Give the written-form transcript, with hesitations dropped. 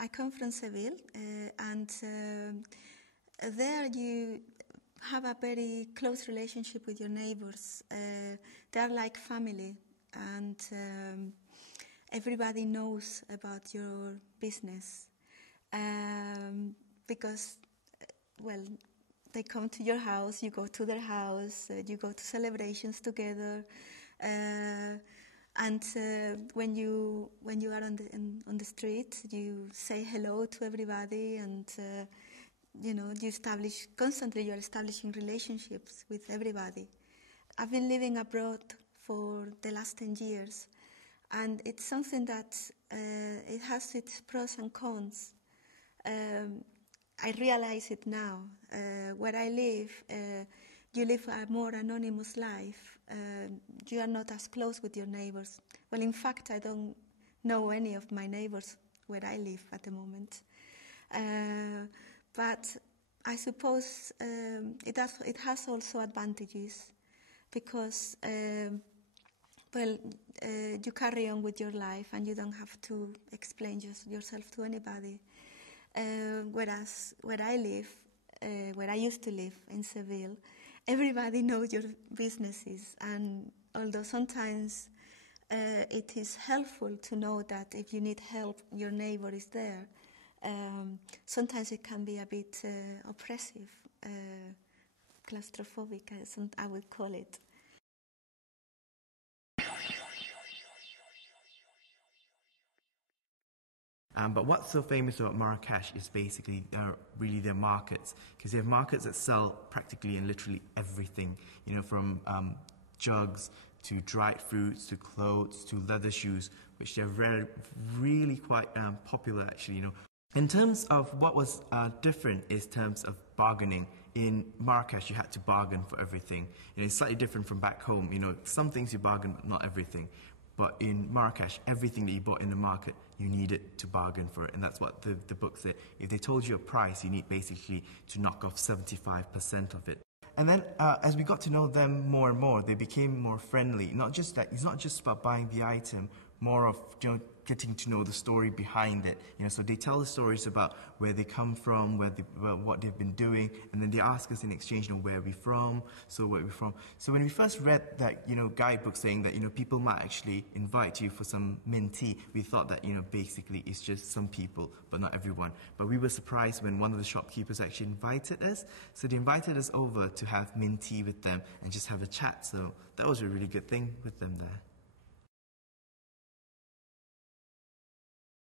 I come from Seville, and there you have a very close relationship with your neighbors. They are like family, and everybody knows about your business because, well, they come to your house, you go to their house, you go to celebrations together, and when you are on the street, you say hello to everybody, and you are establishing relationships with everybody. I've been living abroad for the last 10 years, and it's something that it has its pros and cons. I realize it now. Where I live, you live a more anonymous life. You are not as close with your neighbors. Well, in fact, I don't know any of my neighbors where I live at the moment. But I suppose it has also advantages because, you carry on with your life and you don't have to explain yourself to anybody. Whereas where I live, where I used to live in Seville, everybody knows your businesses, and although sometimes it is helpful to know that if you need help, your neighbor is there, sometimes it can be a bit oppressive, claustrophobic, I would call it. But what's so famous about Marrakesh is basically really their markets, because they have markets that sell practically and literally everything, from jugs to dried fruits to clothes to leather shoes, which they're really quite popular actually. In terms of what was different is terms of bargaining. In Marrakesh, you had to bargain for everything. It's slightly different from back home. Some things you bargain, but not everything. But in Marrakesh, everything that you bought in the market, you needed to bargain for it. And that's what the book said. If they told you a price, you need basically to knock off 75% of it. And then as we got to know them more and more, they became more friendly. Not just that, it's not just about buying the item, more of getting to know the story behind it. So they tell the stories about where they come from, what they've been doing, and then they ask us in exchange, where we're from. So when we first read that, guidebook saying that, people might actually invite you for some mint tea, we thought that, basically it's just some people, but not everyone. But we were surprised when one of the shopkeepers actually invited us. So they invited us over to have mint tea with them and just have a chat. So that was a really good thing with them there.